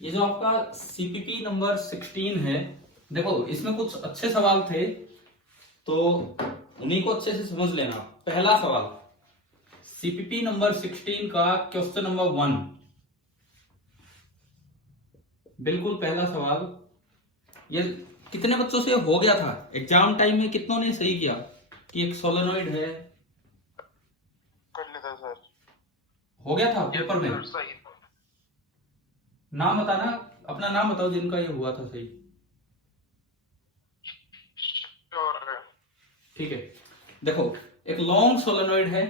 ये जो आपका सीपीपी नंबर 16 है, देखो इसमें कुछ अच्छे सवाल थे तो उन्हीं को अच्छे से समझ लेना। पहला सवाल सीपीपी नंबर 16 का क्वेश्चन नंबर 1, बिल्कुल पहला सवाल। ये कितने बच्चों से हो गया था एग्जाम टाइम में? कितनों ने सही किया कि एक सोलेनोइड है? कर लेता सर। हो गया था पेपर में? सही। नाम बताना, अपना नाम बताओ जिनका ये हुआ था सही। ठीक है, देखो एक लॉन्ग सोलेनोइड है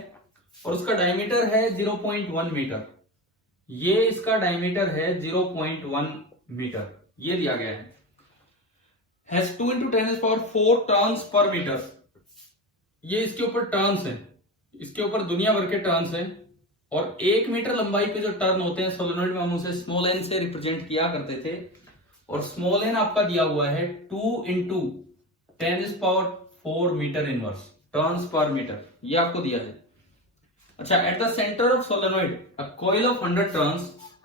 और उसका डायमीटर है 0.1 मीटर। ये इसका डायमीटर है 0.1 मीटर, ये दिया गया है। Has 2 × 10⁴ turns per metre. ये इसके ऊपर टर्न्स है, इसके ऊपर दुनिया भर के टर्न्स है। और 1 मीटर लंबाई पे जो टर्न होते हैं सोलेनोइड में, हम उसे स्मॉल एन से रिप्रेजेंट किया करते थे। और स्मॉल एन आपका दिया हुआ है 2 × 10⁴ metre inverse turns per metre, ये आपको दिया है। अच्छा, at the centre of solenoid a coil of 100 turns.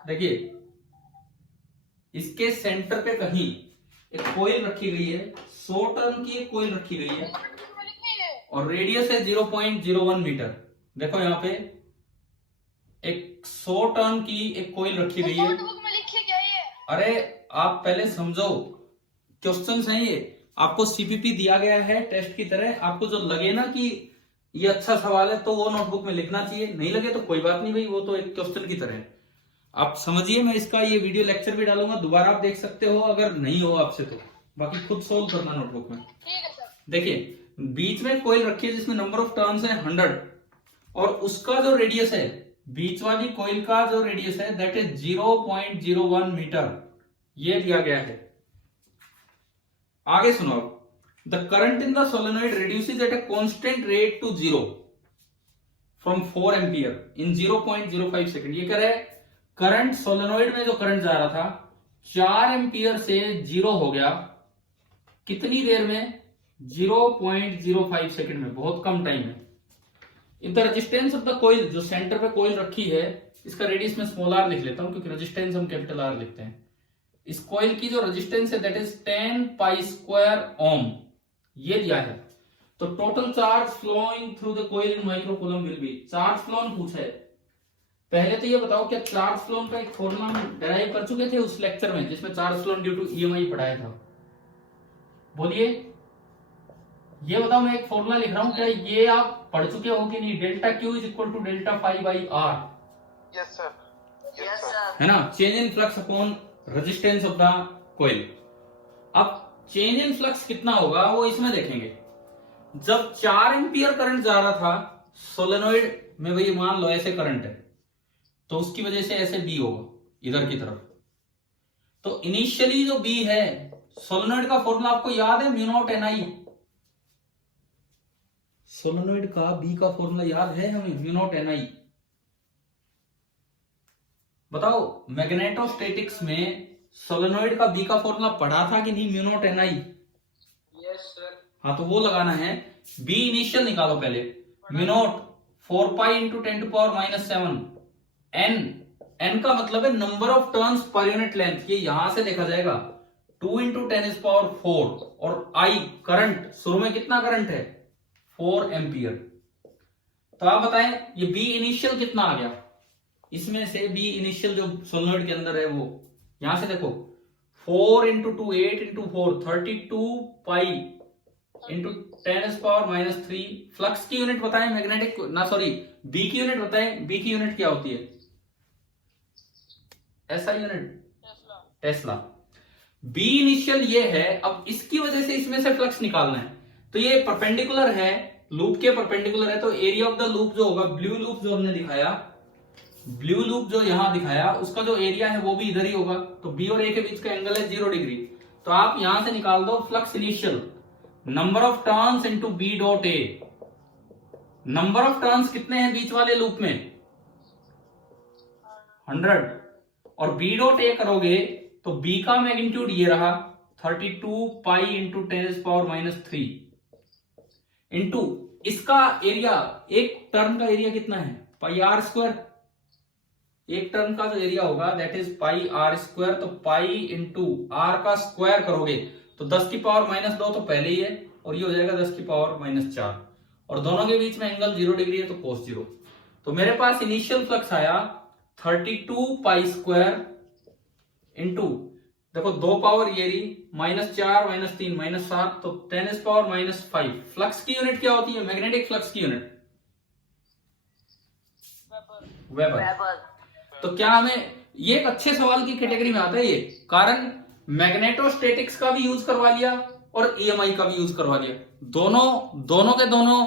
देखिए इसके सेंटर पे कहीं एक कॉइल रखी गई है, 100 टर्न की एक कॉइल रखी गई है और रेडियस है 0.01 मीटर। देखो यहाँ पे एक 100 टर्न की एक कॉइल रखी गई है। अरे आप पहले समझो, क्वेश्चन है ये, आपको सीपीपी दिया गया है टेस्ट की तरह। आपको जो लगे ना कि ये अच्छा सवाल है तो वो नोटबुक में लिखना चाहिए, नहीं लगे तो कोई बात नहीं भाई, वो तो एक क्वेश्चन की तरह है। आप समझिए, मैं इसका ये वीडियो लेक्चर भी डालूंगा, दोबारा आप देख सकते हो अगर नहीं हो आपसे तो, बाकी खुद सोल्व करना नोटबुक में। देखिए बीच में कोयल रखी है जिसमें नंबर ऑफ टर्न्स है 100 और उसका जो रेडियस है, बीच वाली कोयल का जो रेडियस है दैट इज 0.01 मीटर, ये दिया गया है। आगे सुनो, the current in the solenoid reduces at a constant rate to 0 from 4 ampere in 0.05 second. ये कह रहे हैं करंट सोलेनोइड में जो करंट जा रहा था 4 एम्पियर से 0 हो गया कितनी देर में? 0.05 सेकंड में, बहुत कम टाइम है। In the resistance of the coil, जो सेंटर पे कॉइल रखी है, इसका रेडियस में स्मॉल आर लिख लेता हूं क्योंकि रेजिस्टेंस हम कैपिटल आर लिखते हैं। इस कॉइल की जो रेजिस्टेंस है दैट इज 10π² ओम, ये दिया है। तो total charge flowing through the coil in microcoulomb will be, charge flown पूछा है। पहले तो ये बताओ क्या चार्ज फ्लोन का एक फॉर्मूला हम डेराइव कर चुके थे उस लेक्चर में जिसमें charge flown due to EMI पढ़ाया था? बोलिए, ये बताओ, मैं एक फॉर्मूला लिख रहा हूं, क्या ये आप पढ़ चुके हो कि नहीं? Delta Q is equal to delta phi by R. Yes sir, yes sir, है ना? Change in flux upon resistance of the coil. अब चेंज इन फ्लक्स कितना होगा वो इसमें देखेंगे। जब 4 एम्पियर करंट जा रहा था सोलेनोइड में, भाई मान लो ऐसे करंट है तो उसकी वजह से ऐसे बी होगा इधर की तरफ। तो इनिशियली जो बी है, सोलेनोइड का फॉर्मूला आपको याद है, mu not an I. Solenoid का बी का फॉर्मूला याद है हमें, म्यू नॉट एन आई। बताओ मैग्नेटोस्टैटिक्स में सोलेनोइड का बी का फॉर्मूला पढ़ा था कि नहीं? Mu not an I. Yes sir. हाँ, तो वो लगाना है। बी इनिशियल निकालो पहले, म्यू नॉट 4π × 10⁻⁷ एन का मतलब है number of turns per unit length, ये यहां से देखा जाएगा 2 × 10⁴ और आई करंट, शुरू में कितना करंट है? 4 एम्पियर। तो आप बताएं ये बी इनिशियल कितना आ गया? इसमें से बी इनिशियल जो सोलेनोइड के अंदर है वो, यहां से देखो 4 × 2 8 × 4 32π × 10⁻³ फ्लक्स की यूनिट बताएं, मैग्नेटिक ना सॉरी बी की यूनिट बताएं। बी की यूनिट क्या होती है? ऐसा यूनिट टेस्ला। बी इनिशियल ये है। अब इसकी वजह से इसमें से फ्लक्स निकालना है, तो ये परपेंडिकुलर है, लूप के परपेंडिकुलर है, तो एरिया ऑफ द लूप जो होगा, ब्लू लूप जो हमने दिखाया, ब्लू लूप जो यहां दिखाया, उसका जो एरिया है वो भी इधर ही होगा। तो बी और ए के बीच का एंगल है 0 डिग्री। तो आप यहां से निकाल दो flux initial, number of turns into B dot A. Number of turns कितने हैं बीच वाले लूप में? 100। और बी डॉट ए करोगे तो बी का मैग्नीट्यूड ये रहा 32π × 10⁻³ इंटू इसका एरिया, एक टर्न का एरिया कितना है? πr²। एक टर्म का जो एरिया होगा that is pi are square, तो पाई इंटू आर का स्क्वायर करोगे तो 10 की पावर -2 तो पहले ही है, और ये हो जाएगा 10 की पावर -4, और दोनों के बीच में एंगल 0 डिग्री है तो cos 0। तो मेरे पास इनिशियल फ्लक्स आया 32 पाई स्क्वायर इंटू, देखो 2 पावर ये रही, -4 -3 -7, तो 10 पावर -5। फ्लक्स की यूनिट क्या होती है, मैग्नेटिक फ्लक्स की यूनिट वेबर। तो क्या हमें ये एक अच्छे सवाल की कैटेगरी में आता है ये, कारण मैग्नेटोस्टैटिक्स का भी यूज करवा लिया और ईएमआई का भी यूज करवा लिया, दोनों के दोनों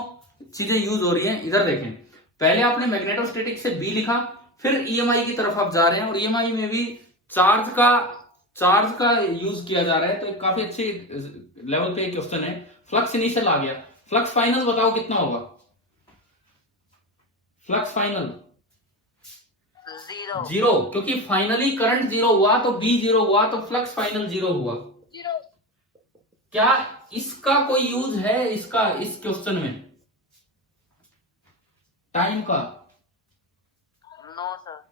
चीजें यूज हो रही हैं। इधर देखें, पहले आपने मैग्नेटोस्टैटिक्स से बी लिखा, फिर ईएमआई की तरफ आप जा रहे हैं, और ईएमआई में भी चार्ज का यूज किया जा रहा है, तो काफी अच्छे लेवल पे क्वेश्चन है। फ्लक्स इनिशियल आ गया, फ्लक्स फाइनल बताओ कितना होगा, फ्लक्स फाइनल 0, क्योंकि फाइनली करंट 0 हुआ तो बी 0 हुआ, तो फ्लक्स फाइनल 0 हुआ। क्या इसका कोई यूज है इसका इस क्वेश्चन में, टाइम का? नो सर,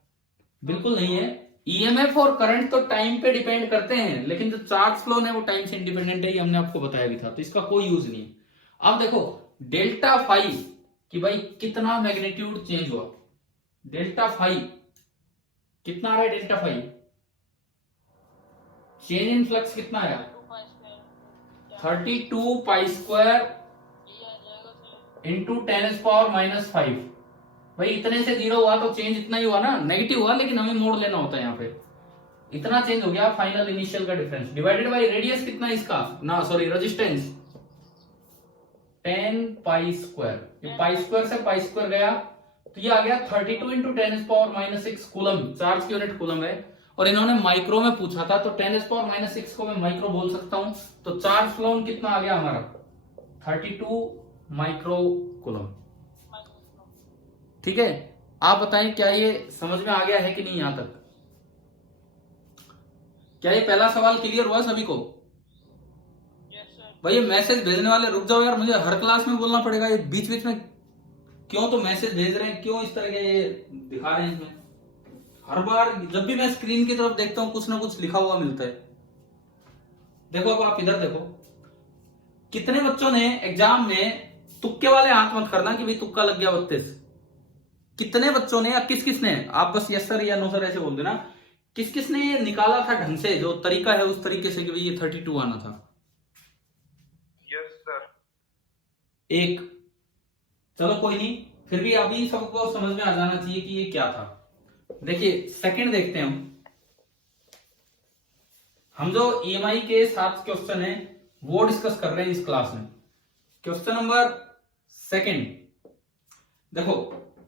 बिल्कुल नहीं है। ईएमएफ और करंट तो टाइम पे डिपेंड करते हैं, लेकिन जो चार्ज फ्लो है वो टाइम से इंडिपेंडेंट है, ये हमने आपको बताया भी था, तो इसका कोई यूज नहीं है। अब देखो डेल्टा फाई कि भाई कितना मैग्नीट्यूड चेंज हुआ, डेल्टा फाई कितना आ रहा है, delta phi change in flux कितना आया, 32 पाई स्क्वायर इंटू 10⁻⁵। भाई इतने से 0 हुआ तो चेंज इतना ही हुआ ना, नेगेटिव हुआ, लेकिन हमें मोड़ लेना होता है यहाँ पे, इतना चेंज हो गया फाइनल इनिशियल का डिफरेंस, डिवाइडेड बाय रेडियस कितना है इसका, ना सॉरी रेजिस्टेंस 10 पाई स्क्वायर, ये पाई स्क्वायर से पाई स्क्वायर गया तो ये आ गया 32 इंटू 10⁻⁶ कूलम, चार्ज की यूनिट कूलम है, और इन्होंने माइक्रो में पूछा था, तो 10⁻⁶ को मैं माइक्रो बोल सकता हूं, तो चार्ज फ्लोन कितना आ गया हमारा 32 माइक्रो कूलम। ठीक है, आप बताएं क्या ये समझ में आ गया है कि नहीं यहां तक, क्या ये पहला सवाल क्लियर हुआ सभी को? भाई ये मैसेज भेजने वाले रुक जाओ यार, मुझे हर क्लास में बोलना पड़ेगा, ये बीच बीच में क्यों तो मैसेज भेज रहे हैं, क्यों इस तरह के ये दिखा रहे हैं इसमें, हर बार जब भी मैं स्क्रीन की तरफ देखता हूं कुछ ना कुछ लिखा हुआ मिलता है। देखो अब आप इधर देखो, कितने बच्चों ने एग्जाम में, तुक्के वाले हाथ मत करना कि भाई तुक्का लग गया 32, कितने बच्चों ने या किस किस ने, आप बस यस सर या नो सर ऐसे बोल देना, किस किस ने ये निकाला था ढंग से, जो तरीका है उस तरीके से कि भाई ये 32 आना था? Yes sir. एक, चलो कोई नहीं, फिर भी अभी सबको समझ में आ जाना चाहिए कि ये क्या था। देखिए सेकंड देखते हैं हम जो ईएमआई के साथ क्वेश्चन है वो डिस्कस कर रहे हैं इस क्लास में। क्वेश्चन नंबर सेकंड देखो,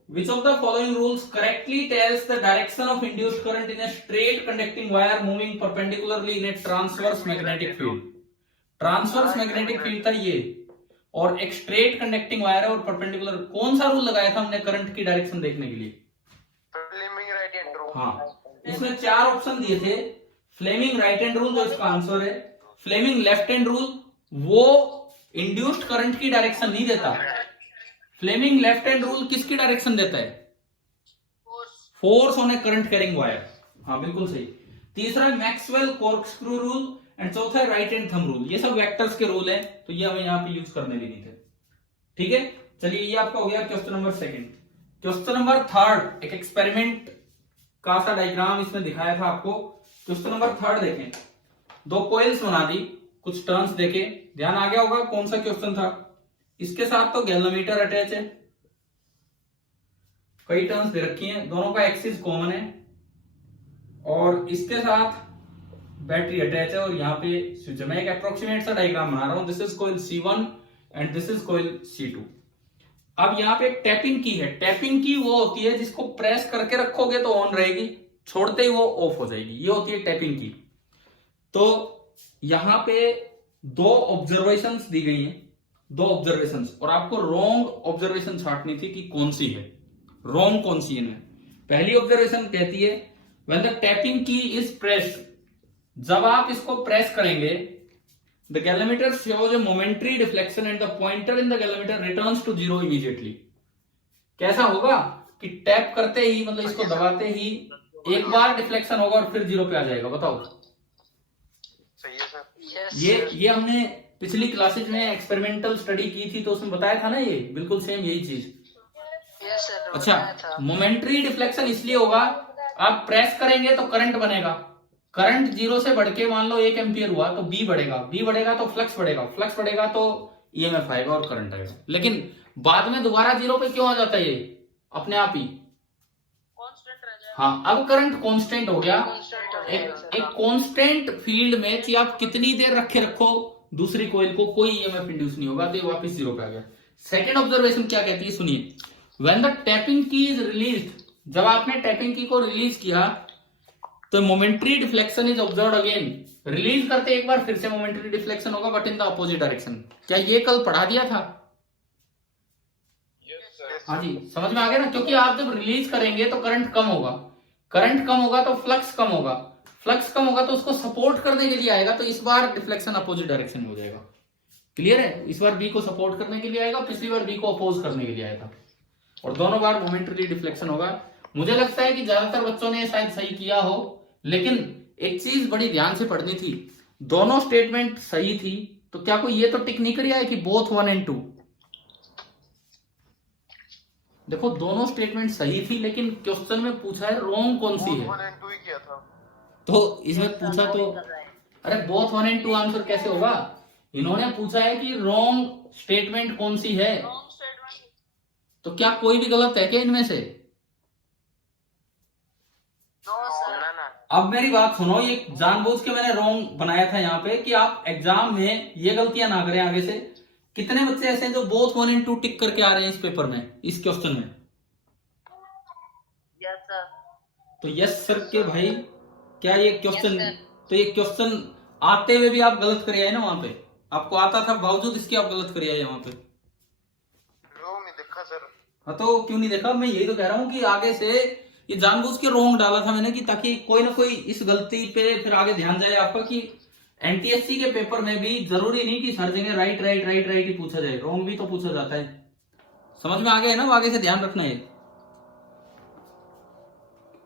which of the following rules correctly tells the direction of induced current in a straight conducting wire moving perpendicularly in a transverse magnetic field? Transverse magnetic field था ये, और एक straight conducting wire है और perpendicular, कौन सा rule लगाया था हमने करंट की डायरेक्शन देखने के लिए? Fleming right hand rule. हाँ, इसमें 4 ऑप्शन दिए थे, फ्लेमिंग राइट हैंड रूल जो इसका आंसर है, फ्लेमिंग लेफ्ट हैंड रूल वो इंड्यूस्ड करंट की डायरेक्शन नहीं देता, फ्लेमिंग लेफ्ट हैंड रूल किसकी डायरेक्शन देता है? Force on A current carrying wire. हाँ बिल्कुल सही। तीसरा मैक्सवेल कॉर्कस्क्रू रूल, एंड चौथा है राइट हैंड थंब रूल। ये सब वेक्टर्स के रूल है, तो ये हमें यहाँ पे यूज करने भी नहीं थे। ठीक है, चलिए ये आपका हो गया question number second. Question number third, एक एक्सपेरिमेंट का सा डायग्राम इसमें दिखाया था आपको। क्वेश्चन नंबर थर्ड देखें, 2 कॉइल्स बना दी, कुछ टर्न्स देके, ध्यान आ गया होगा कौन सा क्वेश्चन था। इसके साथ तो गैल्वेनोमीटर अटैच है, कई टर्न्स दे रखी हैं, दोनों का एक्सिस कॉमन है, और इसके साथ बैटरी अटैच है, और यहाँ पे स्विच है। मैं एक अप्रोक्सीमेट सा डायग्राम बना रहा हूं, this is coil C1 and this is coil C2। अब यहाँ पे एक टैपिंग की है, टैपिंग की वो होती है जिसको प्रेस करके रखोगे तो ऑन रहेगी, छोड़ते ही वो ऑफ हो जाएगी, ये होती है टैपिंग की। तो यहाँ पे 2 ऑब्जर्वेशंस दी गई हैं, 2 ऑब्जर्वेशंस, और आपको रॉन्ग ऑब्जर्वेशन छांटनी थी कि कौन सी है, रॉन्ग कौन सी है। पहली ऑब्जर्वेशन कहती है when the tapping key is pressed, जब आप इसको प्रेस करेंगे, the galvanometer shows a momentary deflection and the pointer in the galvanometer returns to 0 immediately. कैसा होगा? कि टैप करते ही मतलब इसको दबाते ही एक बार डिफ्लेक्शन होगा और फिर 0 पे आ जाएगा? बताओ। सही है सर। यस ये हमने पिछली क्लासेज में एक्सपेरिमेंटल स्टडी की थी तो उसमें बताया था ना, ये बिल्कुल सेम यही चीज। Yes sir. अच्छा, मोमेंट्री डिफ्लेक्शन इसलिए होगा, आप प्रेस करेंगे तो करंट बनेगा, करंट 0 से बढ़ के मान लो 1 एम्पियर हुआ तो बी बढ़ेगा तो फ्लक्स बढ़ेगा तो ईएमएफ आएगा और करंट आएगा। लेकिन बाद में दोबारा 0 पे क्यों आ जाता है ये अपने आप ही? हाँ, अब करंट कांस्टेंट हो गया। एक कांस्टेंट फील्ड में कि आप कितनी देर रखे रखो दूसरी कॉइल को, कोई ईएमएफ इंड्यूस नहीं होगा, तो ये वापस 0 पे आ गया। सेकंड ऑब्जर्वेशन क्या कहती है, सुनिए। When the tapping key is released, जब आपने टैपिंग की को रिलीज किया तो momentary deflection is observed again. Release करते एक बार फिर से मोमेंट्री डिफ्लेक्शन होगा, but in the opposite direction. क्या ये कल पढ़ा दिया था? हाँ जी, समझ में आ गया ना? क्योंकि आप जब रिलीज करेंगे तो करंट कम होगा तो फ्लक्स कम होगा तो उसको सपोर्ट करने के लिए आएगा, तो इस बार डिफ्लेक्शन अपोजिट डायरेक्शन में हो जाएगा। क्लियर है? इस बार बी को सपोर्ट करने के लिए आएगा, पिछली बार बी को अपोज करने के लिए आया था, और दोनों बार मोमेंटरी डिफ्लेक्शन होगा। मुझे लगता है कि ज्यादातर बच्चों ने शायद सही किया हो, लेकिन एक चीज बड़ी ध्यान से पढ़नी थी, दोनों स्टेटमेंट सही थी, तो क्या कोई ये तो टिक नहीं करिया है कि बोथ 1 and 2? देखो, दोनों स्टेटमेंट सही थी, लेकिन क्वेश्चन में पूछा है रॉन्ग कौन सी है। 1 and 2 ही किया था। तो इसमें पूछा तो, अरे बोथ 1 and 2 आंसर कैसे होगा? इन्होंने पूछा है कि रॉन्ग स्टेटमेंट कौन सी है, तो क्या कोई भी गलत है क्या इनमें से? अब मेरी बात सुनो, ये जानबूझ के मैंने रॉन्ग बनाया था यहाँ पे कि आप एग्जाम में ये गलतियां ना करें आगे से। कितने बच्चे ऐसे हैं जो बोथ 1 and 2 टिक करके आ रहे हैं इस पेपर में, इस क्वेश्चन में? Yes sir. तो यस सर के भाई, क्या ये क्वेश्चन, तो ये क्वेश्चन आते हुए भी आप गलत कर आए ना वहां पे? आपको आता था बावजूद इसके आप गलत कर आए वहां पे? रोंग नहीं देखा सर। हाँ, तो क्यों नहीं देखा? मैं यही तो कह रहा हूँ कि आगे से ये जानबूझ के रॉन्ग डाला था मैंने, कि ताकि कोई ना कोई इस गलती पे फिर आगे ध्यान जाए आपका, कि एनटीएससी के पेपर में भी जरूरी नहीं कि हर जगह राइट ही पूछा जाए, रॉन्ग भी तो पूछा जाता है। समझ में आ गया है ना? आगे से ध्यान रखना है।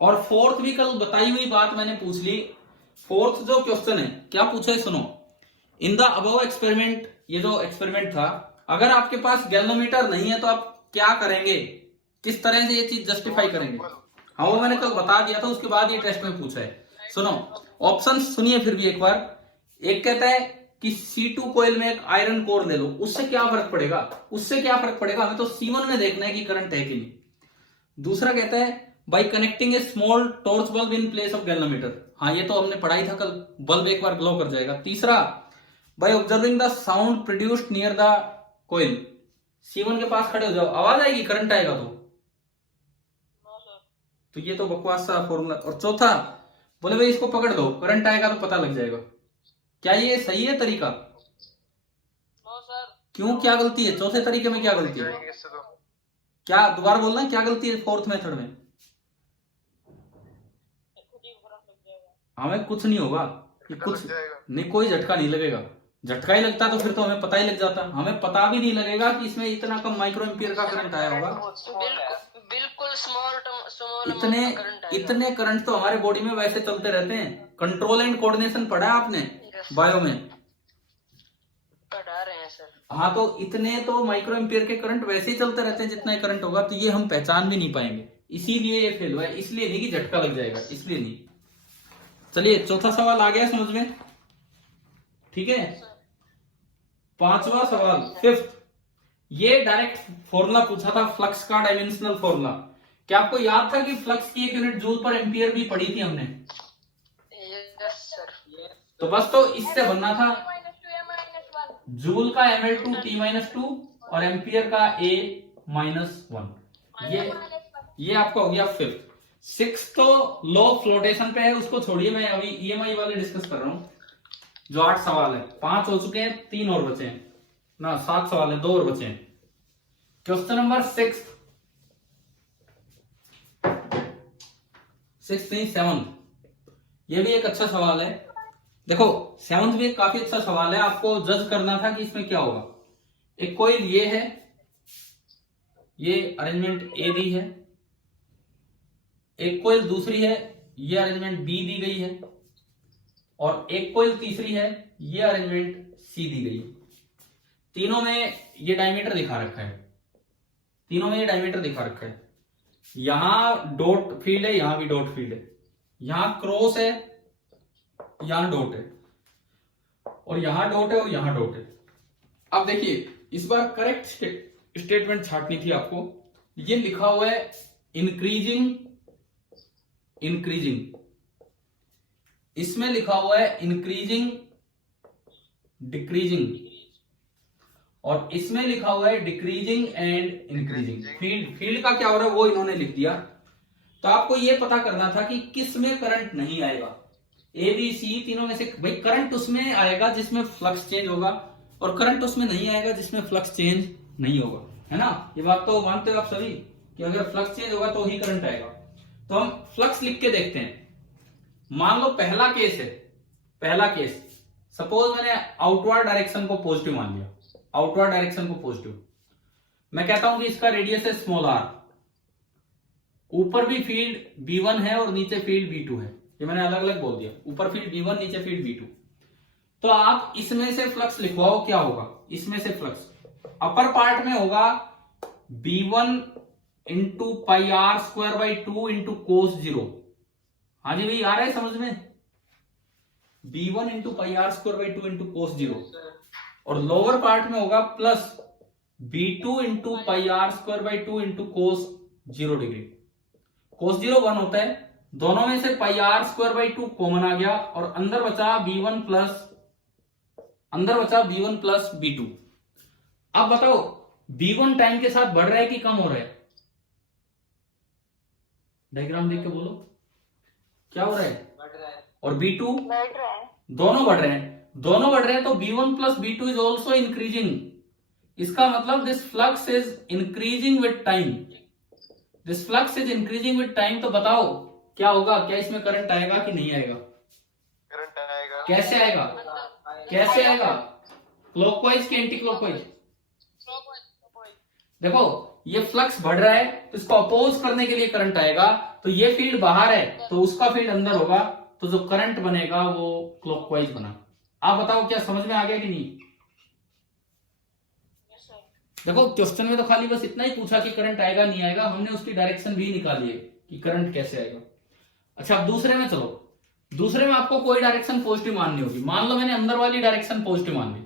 और फोर्थ भी कल बताई हुई बात मैंने पूछ ली। फोर्थ जो क्वेश्चन है, क्या पूछा है सुनो। इन द अबव एक्सपेरिमेंट, ये जो एक्सपेरिमेंट था, अगर आपके पास गैल्वेनोमीटर नहीं है तो आप क्या करेंगे, किस तरह से ये चीज जस्टिफाई करेंगे? हाँ, वो मैंने कल बता दिया था, उसके बाद ये टेस्ट में पूछा है। सुनो, ऑप्शन सुनिए फिर भी एक बार। एक कहता है कि C2 कोयल में एक आयरन कोर ले लो, उससे क्या फर्क पड़ेगा? हमें तो C1 में देखना है कि करंट है कि नहीं। दूसरा कहता है by connecting A small torch bulb in place of galvanometer. हाँ, ये तो हमने पढ़ाई था कल, बल्ब एक बार ग्लो कर जाएगा। तीसरा, by observing the sound produced near the coil. C1 के पास खड़े हो जाओ, आवाज आएगी, करंट आएगा तो ये तो बकवास सा फॉर्मूला। और चौथा, बोले भाई इसको पकड़ दो, करंट आएगा तो पता लग जाएगा। क्या ये सही है तरीका? क्यों, क्या गलती है चौथे तरीके में? क्या गलती है? क्या दोबारा बोलना, क्या गलती है फोर्थ मेथड में? हमें कुछ नहीं होगा, कुछ नहीं, कोई झटका नहीं लगेगा। झटका ही लगता तो फिर तो हमें पता ही लग जाता। हमें पता भी नहीं लगेगा कि इसमें इतना कम माइक्रो एम्पियर का करंट आया होगा। बिल्कुल स्मॉल इतने करंट तो हमारे बॉडी में वैसे चलते रहते हैं। कंट्रोल एंड कोऑर्डिनेशन पढ़ा है आपने बायो में? पढ़ा रहे हैं सर। हाँ, तो इतने तो माइक्रो एम्पियर के करंट वैसे ही चलते रहते हैं जितना करंट होगा, तो ये हम पहचान भी नहीं पाएंगे। इसीलिए ये फेल हुआ है, इसलिए नहीं कि झटका लग जाएगा, इसलिए नहीं। चलिए, चौथा सवाल आ गया समझ में? ठीक है, पांचवा सवाल, फिफ्थ। ये डायरेक्ट फॉर्मूला पूछा था फ्लक्स का, डायमेंशनल फॉर्मूला। क्या आपको याद था कि फ्लक्स की एक यूनिट जूल पर एम्पियर भी पढ़ी थी हमने? Yes sir. तो बस तो इससे बनना था, जूल का ml2 t-2 और एम्पियर का a-1। ये आपका हो गया फिफ्थ। सिक्स तो लॉ फ्लोटेशन पे है, उसको छोड़िए, मैं अभी ईएमआई वाले डिस्कस कर रहा हूं। जो 8 सवाल है, 5 हो चुके हैं, 3 और बचे हैं ना, 7 सवाल है, 2 और बचे हैं। क्वेश्चन नंबर 6 नहीं 7। ये भी एक अच्छा सवाल है। देखो, 7th भी एक काफी अच्छा सवाल है। आपको जज करना था कि इसमें क्या होगा। एक कोइल ये है, ये अरेंजमेंट ए दी है, एक कोयल दूसरी है, ये अरेंजमेंट बी दी गई है, और एक कोयल तीसरी है, ये अरेंजमेंट सी दी गई है। तीनों में ये डायमीटर दिखा रखा है, तीनों में ये डायमीटर दिखा रखा है। यहां डॉट फील्ड है, यहां भी डॉट फील्ड है, यहां क्रॉस है, यहां डॉट है, और यहां डॉट है, और यहां डॉट है। अब देखिए, इस बार करेक्ट स्टेटमेंट छाटनी थी आपको। ये लिखा हुआ है इंक्रीजिंग, इंक्रीजिंग, इसमें लिखा हुआ है इंक्रीजिंग डिक्रीजिंग, और इसमें लिखा हुआ है डिक्रीजिंग एंड इंक्रीजिंग। फील्ड का क्या हो रहा है वो इन्होंने लिख दिया। तो आपको ये पता करना था कि किस में करंट नहीं आएगा। ए बी सी तीनों में से भाई करंट उसमें आएगा जिसमें फ्लक्स चेंज होगा, और करंट उसमें नहीं आएगा जिसमें फ्लक्स चेंज नहीं होगा, है ना। ये बात तो मानते हो आप सभी कि अगर फ्लक्स चेंज होगा तो ही करंट आएगा। तो हम फ्लक्स लिख के देखते हैं। मान लो पहला केस है, पहला केस, सपोज मैंने आउटवर्ड डायरेक्शन को पॉजिटिव मान लिया, आउटवर्ड डायरेक्शन को पॉजिटिव। मैं कहता हूं कि इसका रेडियस है स्मॉल आर, ऊपर भी फील्ड B1 है और नीचे फील्ड B2 है। ये मैंने अलग अलग बोल दिया, ऊपर फील्ड B1 नीचे फील्ड B2। तो आप इसमें से फ्लक्स लिखवाओ, क्या होगा इसमें से फ्लक्स। अपर पार्ट में होगा B1 into pi are square by 2 into cos 0। हाँ जी भाई, आ रहा है समझ में। B1 into pi are square by 2 into cos 0, और लोअर पार्ट में होगा plus B2 into pi are square by 2 into cos 0 degree. Cos 0 1 होता है, दोनों में से pi are square by 2 common आ गया, और अंदर बचा B1 प्लस, अंदर बचा B1 प्लस B2। अब बताओ B1 टाइम के साथ बढ़ रहा है कि कम हो रहा है? डायग्राम देख के बोलो क्या हो रहा है। बढ़ रहा है। और B2 बढ़ रहा है। दोनों बढ़ रहे हैं, दोनों बढ़ रहे हैं। तो B1 plus B2 is also increasing. इसका मतलब this flux is increasing with time, this flux is increasing with time. तो बताओ क्या होगा, क्या इसमें करंट आएगा कि नहीं आएगा? करंट आएगा। कैसे आएगा, कैसे आएगा? क्लॉकवाइज कि एंटी क्लॉकवाइज? देखो ये फ्लक्स बढ़ रहा है तो इसको अपोज करने के लिए करंट आएगा। तो ये फील्ड बाहर है तो उसका फील्ड अंदर होगा, तो जो करंट बनेगा वो क्लॉकवाइज बना। आप बताओ क्या समझ में आ गया कि नहीं? देखो क्वेश्चन में तो खाली बस इतना ही पूछा कि करंट आएगा नहीं आएगा, हमने उसकी डायरेक्शन भी निकाली है कि करंट कैसे आएगा। अच्छा अब दूसरे में चलो। दूसरे में आपको कोई डायरेक्शन पॉजिटिव माननी होगी। मान लो मैंने अंदर वाली डायरेक्शन पॉजिटिव मान ली,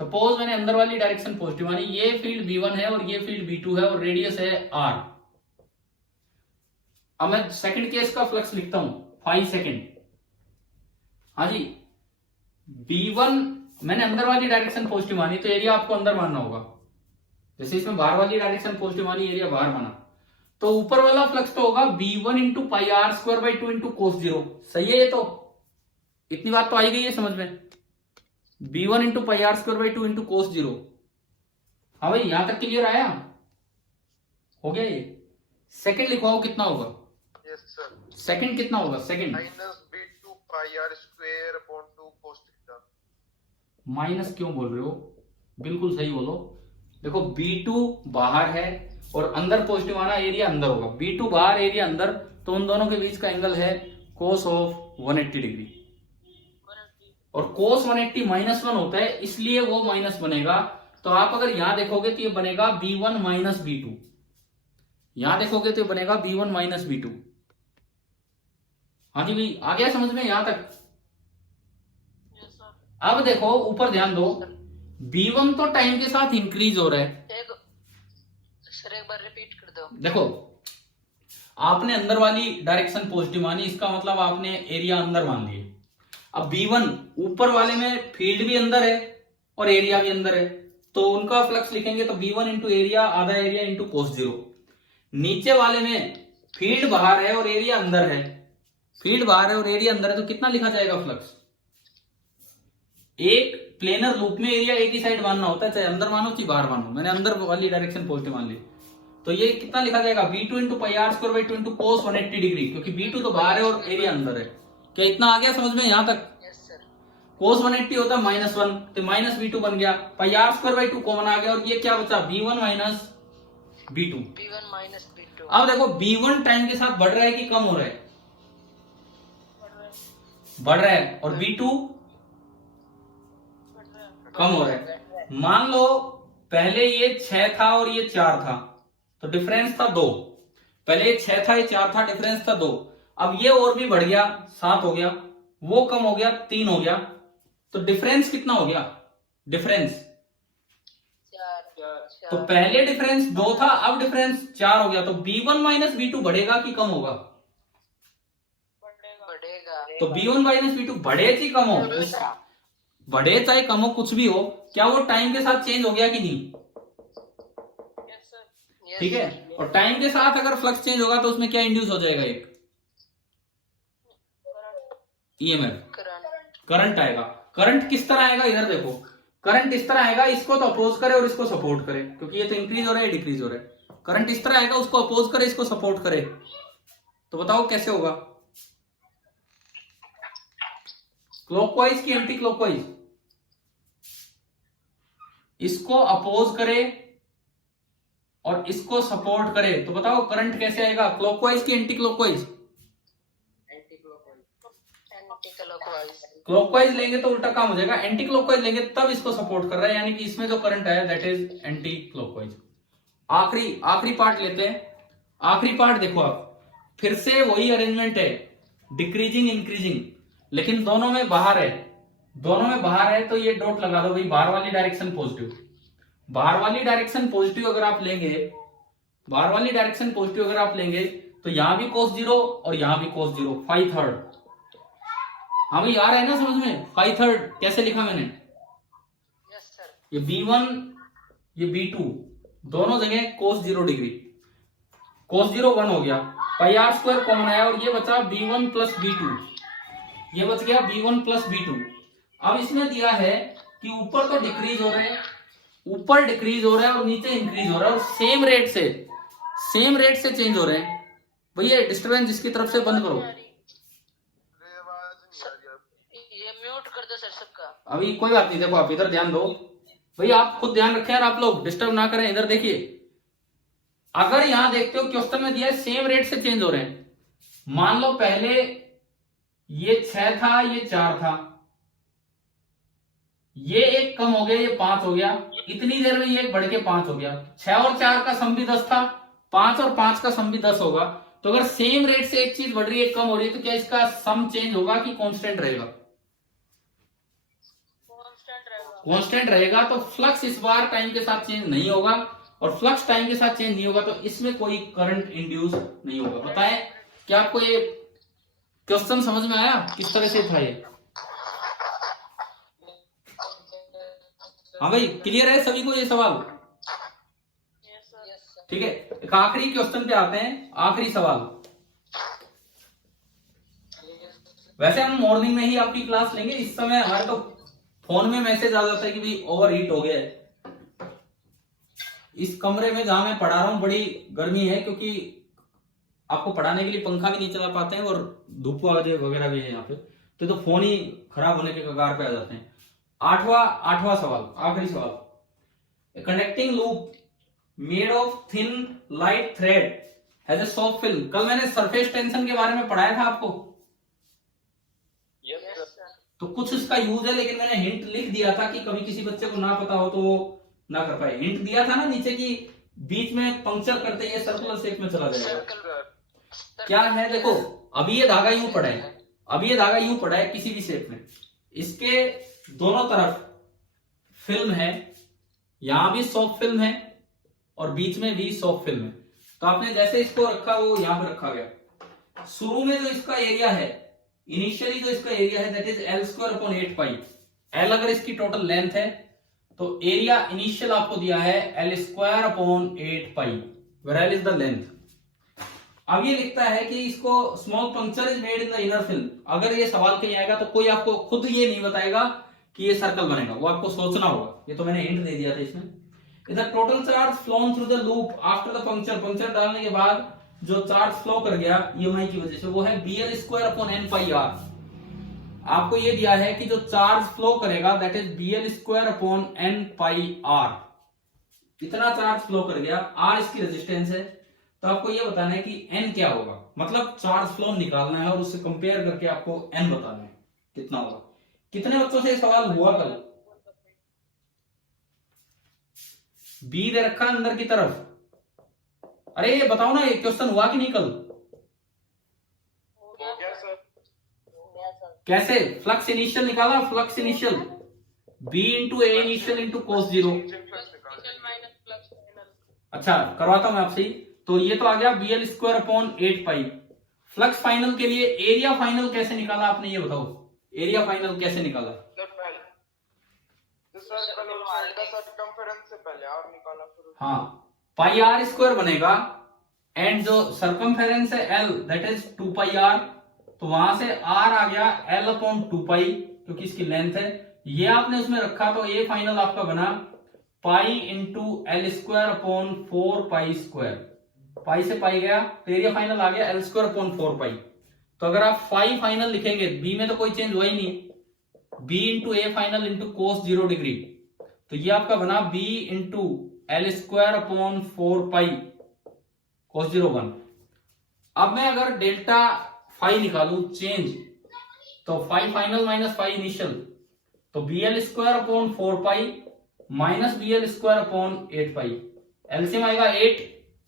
सपोज मैंने अंदर वाली डायरेक्शन पॉजिटिव मानी। ये फील्ड B1 है और ये फील्ड B2 है और रेडियस है R। अब मैं सेकंड केस का फ्लक्स लिखता हूं 5 सेकंड। हाँ जी, B1 मैंने अंदर वाली डायरेक्शन पॉजिटिव मानी तो एरिया आपको अंदर मानना होगा। जैसे इसमें बाहर वाली डायरेक्शन पॉजिटिव मानी, एरिया बाहर माना, तो ऊपर वाला फ्लक्स तो होगा B1 into pi are square by 2 into cos 0। सही है ये तो, इतनी बात तो आई गई है समझ में। B1 into pi are square by 2 into cos 0। हाँ भाई यहां तक क्लियर आया, हो गया ये। सेकंड लिखवाओ कितना होगा? Yes sir. सेकंड कितना होगा? Second minus B2 pi are square upon 2 cos theta. Minus क्यों बोल रहे हो? बिल्कुल सही बोलो। देखो B2 बाहर है और अंदर पॉजिटिव आना, एरिया अंदर होगा। B2 बाहर, एरिया अंदर, तो उन दोनों के बीच का एंगल है कोस ऑफ 180 डिग्री। और कोस 180 -1 होता है इसलिए वो माइनस बनेगा। तो आप अगर यहां देखोगे तो ये बनेगा B1 माइनस B2, यहां देखोगे तो ये बनेगा B1 माइनस B2। हाँ जी भाई आ गया समझ में यहां तक? अब देखो ऊपर ध्यान दो, B1 तो टाइम के साथ इंक्रीज हो रहा है। सर एक बार रिपीट कर दो। देखो आपने अंदर वाली डायरेक्शन पॉजिटिव मानी, इसका मतलब आपने एरिया अंदर मान लिए। अब B1 ऊपर वाले में फील्ड भी अंदर है और एरिया भी अंदर है, तो उनका फ्लक्स लिखेंगे तो B1 इंटू एरिया, आधा एरिया इंटू कोस 0। नीचे वाले में फील्ड बाहर है और एरिया अंदर है, फील्ड बाहर है और एरिया अंदर है, तो कितना लिखा जाएगा फ्लक्स? एक प्लेनर लूप में एरिया एक ही साइड मानना होता है, चाहे अंदर मानो चाहे बाहर मानो। मैंने अंदर वाली डायरेक्शन पॉजिटिव मान ली, तो ये कितना लिखा जाएगा? B2 into pi are square by 2 into cos 180 degree, क्योंकि B2 तो बाहर है और एरिया अंदर है। क्या इतना आ गया समझ में यहां तक? Yes sir. कोस 180 होता है -1, तो माइनस B2 बन गया, पाई आर स्क्वायर बाई 2 कॉमन आ गया, और ये क्या बचा? B1 minus B2। B1 minus B2। B2 अब देखो B1 टाइम के साथ बढ़ रहा है कि कम हो रहा है? बढ़ रहा है। और B2 कम हो रहा है। मान लो पहले ये 6 था और ये 4 था, तो डिफरेंस था 2। पहले ये 6 था, ये 4 था, डिफरेंस था 2। अब ये और भी बढ़ गया, 7 हो गया, वो कम हो गया, 3 हो गया, तो डिफरेंस कितना हो गया? डिफरेंस 4 तो पहले डिफरेंस 2 था, अब डिफरेंस 4 हो गया, तो B1 माइनस B2 बढ़ेगा कि कम होगा? बढ़ेगा। तो B1 माइनस B2 बढ़े कि कम हो? बढ़े चाहे कम हो, कुछ भी हो, क्या वो टाइम के साथ चेंज हो गया कि नहीं? Yes, ठीक है। और टाइम के साथ अगर फ्लक्स चेंज होगा तो उसमें क्या इंड्यूस हो जाएगा? एक ईएमएफ, करंट आएगा। करंट किस तरह आएगा? इधर देखो, करंट इस तरह आएगा, इसको तो अपोज करे और इसको सपोर्ट करे, क्योंकि ये तो इंक्रीज हो रहा है, डिक्रीज हो रहा है। करंट इस तरह आएगा, उसको अपोज करे, इसको सपोर्ट करे, तो बताओ कैसे होगा? क्लॉकवाइज की एंटी क्लॉकवाइज? इसको अपोज करे और इसको सपोर्ट करे, तो बताओ करंट कैसे आएगा? क्लॉकवाइज की एंटी क्लॉकवाइज? क्लॉकवाइज लेंगे तो उल्टा काम हो जाएगा, एंटी क्लॉकवाइज लेंगे तब इसको सपोर्ट कर रहा है, यानी कि इसमें जो करंट आया दैट इज एंटी क्लॉकवाइज। आखिरी पार्ट लेते हैं। आखिरी पार्ट देखो आप, फिर से वही अरेंजमेंट है, डिक्रीजिंग इंक्रीजिंग, लेकिन दोनों में बाहर है। दोनों में बाहर है तो ये डॉट लगा दो भाई, बाहर वाली डायरेक्शन पॉजिटिव। बाहर वाली डायरेक्शन पॉजिटिव अगर आप लेंगे, बाहर वाली डायरेक्शन पॉजिटिव अगर आप लेंगे तो यहां भी cos 0 और यहां भी cos 0, 5/3। हाँ भाई आ रहा है ना समझ में? 5/3 कैसे लिखा मैंने? Yes, sir. ये B1 ये B2 दोनों जगह cos 0 डिग्री। cos 0 1 हो गया, πr² कॉमन आया और ये बचा B1 प्लस B2, ये बच गया B1 प्लस B2। अब इसमें दिया है कि ऊपर तो डिक्रीज हो रहे हैं, ऊपर डिक्रीज हो रहा है और नीचे इंक्रीज हो रहा है, और सेम रेट से चेंज हो रहे हैं। भैया डिस्टर्बेंस जिसकी तरफ से बंद करो। ये म्यूट कर दो सर सबका। अभी कोई बात नहीं, देखो आप इधर ध्यान दो भैया, आप खुद ध्यान रखें यार, आप लोग डिस्टर्ब ना करें। इधर देखिए, अगर यहां देखते हो क्वेश्चन में दिया है सेम रेट से चेंज हो रहे हैं। मान लो पहले ये 6 था, ये 4 था, ये एक कम हो गया, ये 5 हो गया, इतनी देर में ये एक बढ़ के 5 हो गया। 6 और 4 का सम भी 10 था, 5 और 5 का सम भी 10 होगा। तो अगर सेम रेट से एक चीज बढ़ रही है, कम हो रही है, तो क्या इसका सम चेंज होगा कि कांस्टेंट रहेगा? कांस्टेंट रहेगा। तो फ्लक्स इस बार टाइम के साथ चेंज नहीं होगा, और फ्लक्स टाइम के साथ चेंज नहीं होगा तो इसमें कोई करंट इंड्यूस नहीं होगा। बताएं क्या आपको ये क्वेश्चन समझ में आया? किस तरह से था ये? हाँ भाई क्लियर है सभी को ये सवाल? ठीक है, एक आखिरी क्वेश्चन पे आते हैं, आखिरी सवाल। वैसे हम मॉर्निंग में ही आपकी क्लास लेंगे, इस समय हमारे तो फोन में मैसेज आ जाता है कि भाई ओवर हीट हो गया है। इस कमरे में जहां मैं पढ़ा रहा हूं बड़ी गर्मी है, क्योंकि आपको पढ़ाने के लिए पंखा भी नहीं चला पाते हैं और धूप वगैरह भी है यहाँ पे, तो फोन ही खराब होने के कगार पे आ जाते हैं। आठवां सवाल, आखिरी सवाल। Conducting loop made of thin light thread has a soft film. कल मैंने सरफेस टेंशन के बारे में पढ़ाया था आपको। Yes, sir. तो कुछ इसका यूज है, लेकिन मैंने हिंट लिख दिया था कि कभी किसी बच्चे को ना पता हो तो वो ना कर पाए। हिंट दिया था ना नीचे की बीच में पंक्चर करते ये सर्कुलर शेप में चला जाएगा। क्या है देखो, अभी ये धागा यूं पड़ा है, अभी ये धागा यूं पड़ा है किसी भी शेप में, इसके दोनों तरफ फिल्म है, यहां भी सॉफ्ट फिल्म है और बीच में भी सॉफ्ट फिल्म है। तो आपने जैसे इसको रखा वो यहां पे रखा गया। शुरू में जो इसका एरिया है, इनिशियली जो इसका एरिया है दैट इज L² 8π। L अगर इसकी टोटल लेंथ है तो एरिया इनिशियल आपको दिया है L² 8π, where L is the length. अब ये लिखता है कि इसको small puncture is made in the inner film. अगर ये सवाल कहीं आएगा तो कोई आपको खुद ये नहीं बताएगा कि ये सर्कल बनेगा, वो आपको सोचना होगा। ये तो मैंने हिंट दे दिया था इसमें। इधर total charge phloem through the loop after the puncture, puncture डालने के बाद जो चार्ज फ्लो कर गया ईएमआई की वजह से, वो है Bl² n πr। आपको ये दिया है कि जो चार्ज फ्लो करेगा that is Bl² n πr। इतना चार्ज फ्लो कर गया, r इसकी रेजिस्टेंस है। तो आपको ये बताना है कि n क्या होगा, मतलब चार्ज फ्लो निकालना है और उससे कंपेयर करके आपको n बताना है कितना होगा। कितने बच्चों से ये सवाल हुआ कल? बी दे रखा अंदर की तरफ। अरे ये बताओ ना, ये क्वेश्चन हुआ कि नहीं कल? हो गया सर। कैसे? फ्लक्स इनिशियल निकाला, फ्लक्स इनिशियल बी इंटू ए इनिशियल इंटू कोस जीरो। अच्छा करवाता हूं मैं आपसे ही। तो ये तो आ गया bl स्क्वायर अपॉन 8 पाई। फ्लक्स फाइनल के लिए एरिया फाइनल कैसे निकाला आपने, ये बताओ। एरिया फाइनल कैसे निकाला? सर्कमफेरेंस से पहले आर निकाला फिर। हाँ, पाई आर स्क्वायर बनेगा एंड जो सर्कमफेरेंस है L that is 2 pi R, तो वहां से आर आ गया एल अपॉन 2 पाई क्योंकि इसकी लेंथ है। ये आपने उसमें रखा तो ए फाइनल आपका बना pi into L square upon 4 pi square. Pi से पाई गया तो एरिया फाइनल आ गया एल स्क्वायर अपॉन 4 पाई। तो अगर आप फाई फाइनल लिखेंगे, बी में तो कोई चेंज हुआ ही नहीं, B into A final into cos 0 degree, तो ये आपका बना B into L square upon 4 pi cos 0 1। अब मैं अगर डेल्टा फाई निकालू चेंज, तो phi final minus phi initial, तो B L square upon 4 pi minus B L square upon 8 pi. LCM आएगा 8,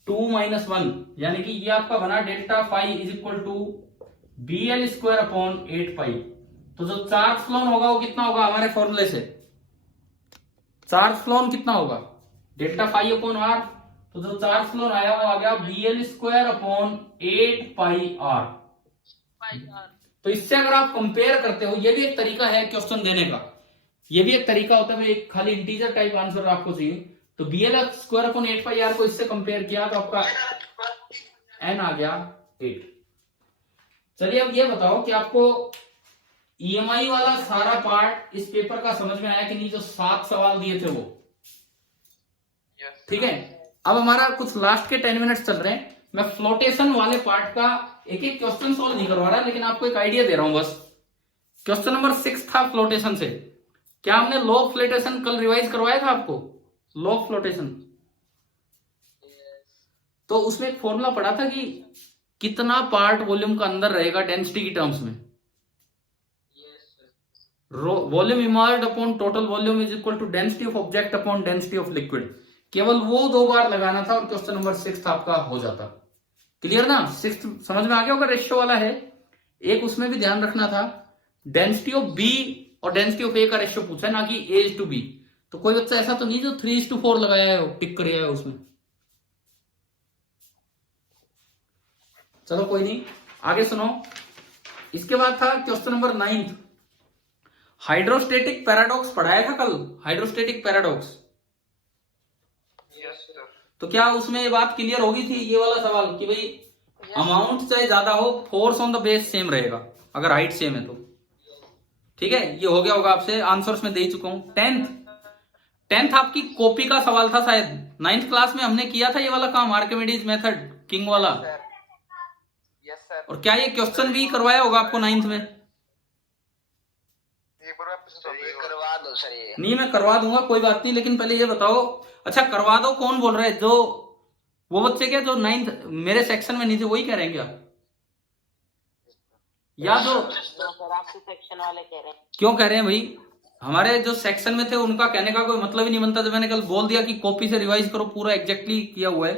2 माइनस 1, यानी कि ये आपका बना delta phi is equal to B L square upon 8 pi. तो जो चार्ज फ्लोन होगा वो कितना होगा हमारे फॉर्मूले से? चार्ज फ्लोन कितना होगा? Delta phi upon R. तो जो चार्ज फ्लोन आया वो आ गया B L square upon 8 pi R. तो इससे अगर आप कंपेयर करते हो, ये भी एक तरीका है क्वेश्चन देने का, ये भी एक तरीका होता है, एक खाली इंटीजर टाइप आंसर आपको चाहिए। तो B L square upon 8 pi R को इससे कंपेयर किया तो आपका एन आ गया 8। चलिए अब ये बताओ कि आपको ईएमआई वाला सारा पार्ट इस पेपर का समझ में आया कि नहीं, जो 7 सवाल दिए थे वो? ठीक है, अब हमारा कुछ लास्ट के 10 मिनट्स चल रहे हैं। मैं फ्लोटेशन वाले पार्ट का एक एक क्वेश्चन सॉल्व नहीं करवा रहा, लेकिन आपको एक आइडिया दे रहा हूं बस। क्वेश्चन नंबर 6 था फ्लोटेशन से। क्या हमने लॉ ऑफ फ्लोटेशन कल रिवाइज करवाया था आपको? लॉ ऑफ फ्लोटेशन, तो उसमें एक फॉर्मूला पढ़ा था कि कितना पार्ट वॉल्यूम का अंदर रहेगा डेंसिटी की टर्म्स में। Volume immersed upon total volume is equal to density of object upon density of liquid. केवल वो 2 बार लगाना था और क्वेश्चन नंबर 6 आपका हो जाता। क्लियर ना? 6 समझ में आ गया होगा, रेशियो वाला है। एक उसमें भी ध्यान रखना था, डेंसिटी ऑफ बी और डेंसिटी ऑफ ए का रेशियो पूछा है, ना कि ए इज टू बी। तो कोई बच्चा ऐसा तो नहीं जो 3:4 लगाया है, टिक कर है उसमें। चलो कोई नहीं, आगे सुनो। इसके बाद था क्वेश्चन नंबर 9, हाइड्रोस्टेटिक पैराडॉक्स पढ़ाया था कल, हाइड्रोस्टेटिक पैराडॉक्स। तो क्या उसमें ये बात क्लियर होगी थी, ये वाला सवाल कि भाई अमाउंट चाहे ज्यादा हो, force on the base same रहेगा अगर हाइट सेम है तो? ठीक है, ये हो गया होगा आपसे, आंसर्स में दे ही चुका हूं। 10th आपकी कॉपी का सवाल था शायद, 9th क्लास में हमने किया था ये वाला काम, आर्किमिडीज मेथड किंग वाला। Yes sir. और क्या ये क्वेश्चन भी करवाया होगा आपको 9th में? करवा दो सर ये। नहीं, मैं करवा दूंगा, कोई बात नहीं, लेकिन पहले ये बताओ। अच्छा करवा दो, कौन बोल रहा है? जो वो बच्चे क्या जो 9th मेरे सेक्शन में नहीं थे वही कह रहे हैं क्या? या जो आपके सेक्शन वाले कह रहे हैं। क्यों कह रहे हैं भाई? हमारे जो सेक्शन में थे उनका कहने का कोई मतलब ही नहीं बनता। जब मैंने कल बोल दिया कि कॉपी से रिवाइज करो, पूरा एग्जैक्टली किया हुआ है।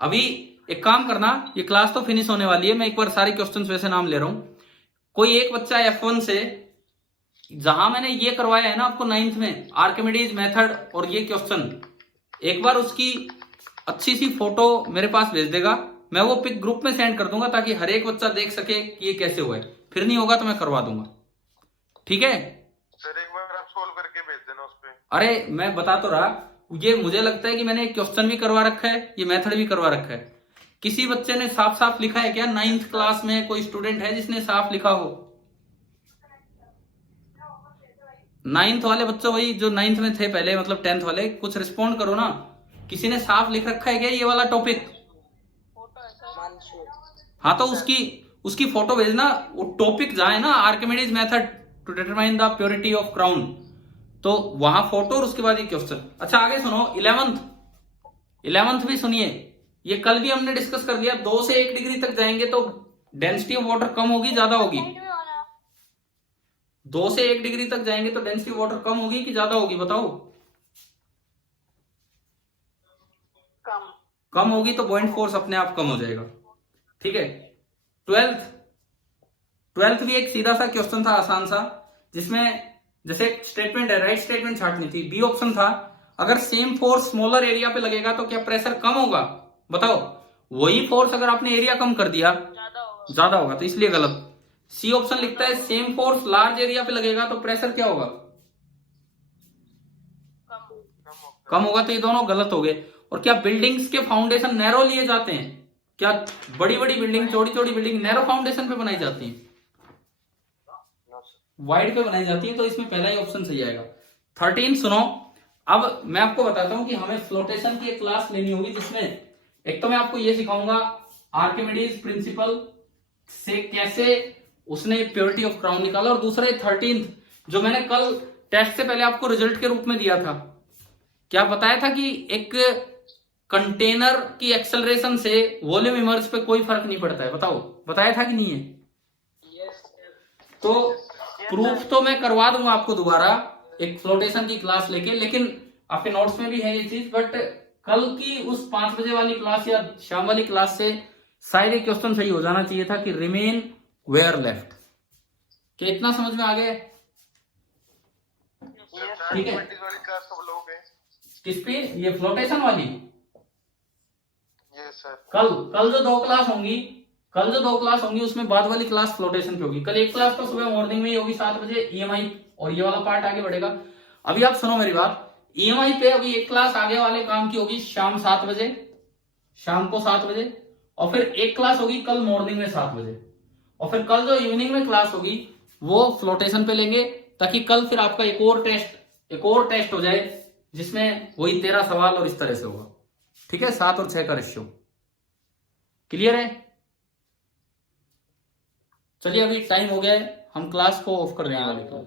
अभी एक काम करना, ये क्लास तो फिनिश होने वाली है, मैं एक बार सारे क्वेश्चंस वैसे नाम ले रहा हूं। कोई एक बच्चा F1 से, जहां मैंने ये करवाया है ना आपको 9th में, आर्किमिडीज मेथड और ये क्वेश्चन, एक बार उसकी अच्छी सी फोटो मेरे पास भेज देगा, मैं वो पिक ग्रुप में सेंड कर दूंगा ताकि हर एक बच्चा देख सके कि ये कैसे हुआ है। फिर नहीं होगा तो मैं करवा दूंगा, ठीक है सर? एक बार आप सोल्व करके भेज देना उस पे। अरे मैं बता तो रहा, ये मुझे लगता है कि मैंने क्वेश्चन भी करवा रखा है, ये मेथड भी करवा रखा है। किसी बच्चे ने साफ साफ लिखा है क्या 9th क्लास में? कोई स्टूडेंट है जिसने साफ लिखा हो? 9th वाले बच्चों, वही जो 9th में थे पहले, मतलब 10th वाले, कुछ रिस्पॉन्ड करो ना। किसी ने साफ लिख रखा है क्या ये वाला टॉपिक? हाँ तो उसकी फोटो भेजना। वो टॉपिक जहां है ना, Archimedes method to determine the purity of crown, तो वहां फोटो और उसके बाद ये क्वेश्चन। अच्छा आगे सुनो, 11th भी सुनिए। ये कल भी हमने डिस्कस कर लिया, 2 से 1 डिग्री तक जाएंगे तो डेंसिटी ऑफ वाटर कम होगी ज्यादा होगी? 2 से 1 डिग्री तक जाएंगे तो डेंसिटी ऑफ वाटर कम होगी कि ज्यादा होगी बताओ? कम। कम होगी तो बॉइंट फोर्स अपने आप कम हो जाएगा। ठीक है, 12th भी एक सीधा सा क्वेश्चन था, आसान सा, जिसमें जैसे स्टेटमेंट है, राइट स्टेटमेंट छाटनी थी। बी ऑप्शन था, अगर सेम फोर्स स्मॉलर एरिया पे लगेगा तो क्या प्रेशर कम होगा? बताओ, वही फोर्स अगर आपने एरिया कम कर दिया ज्यादा होगा, तो इसलिए गलत। सी ऑप्शन लिखता है, सेम फोर्स लार्ज एरिया पे लगेगा तो प्रेशर क्या होगा? कम होगा, तो ये दोनों गलत हो गए। और क्या बिल्डिंग्स के फाउंडेशन नैरो लिए जाते हैं? क्या बड़ी बड़ी बिल्डिंग, चौड़ी चौड़ी बिल्डिंग नैरो फाउंडेशन पे बनाई जाती है? वाइड पे बनाई जाती है, तो इसमें पहला ही ऑप्शन सही आएगा। 13 सुनो, अब मैं आपको बताता हूं कि हमें फ्लोटेशन की एक क्लास लेनी होगी, जिसमें एक तो मैं आपको ये सिखाऊंगा आर्किमिडीज प्रिंसिपल से कैसे उसने प्योरिटी ऑफ क्राउन निकाला, और दूसरा 13th जो मैंने कल टेस्ट से पहले आपको रिजल्ट के रूप में दिया था, क्या बताया था कि एक कंटेनर की एक्सेलरेशन से वॉल्यूम इमर्ज पे कोई फर्क नहीं पड़ता है। बताओ, बताया था कि नहीं है? तो प्रूफ तो मैं करवा दूंगा आपको दोबारा एक फ्लोटेशन की क्लास लेके, लेकिन आपके नोट्स में भी है ये चीज, बट कल की उस 5 बजे वाली क्लास या शाम वाली क्लास से शायद एक क्वेश्चन सही हो जाना चाहिए था कि रिमेन वेयर लेफ्ट। क्या इतना समझ में आ गया? ठीक है, वाली क्लास कब लोगे? किस पे? ये फ्लोटेशन वाली। Yes sir. कल जो 2 क्लास होंगी उसमें बाद वाली क्लास फ्लोटेशन की होगी। कल एक क्लास तो सुबह मॉर्निंग में ही होगी 7 बजे EMI, और ये वाला पार्ट आगे बढ़ेगा। अभी आप सुनो मेरी बात, EMI पे अभी एक क्लास आगे वाले काम की होगी शाम 7 बजे, शाम को 7 बजे, और फिर एक क्लास होगी कल मॉर्निंग में 7 बजे, और फिर कल जो इवनिंग में क्लास होगी वो फ्लोटेशन पे लेंगे, ताकि कल फिर आपका एक और टेस्ट हो जाए जिसमें वही 13 सवाल और इस तरह से होगा। ठीक है, 7 और 6 का रेशियो। क्लियर है? चलिए, अभी टाइम हो गया है, हम क्लास को ऑफ कर देंगे वाली क्लास।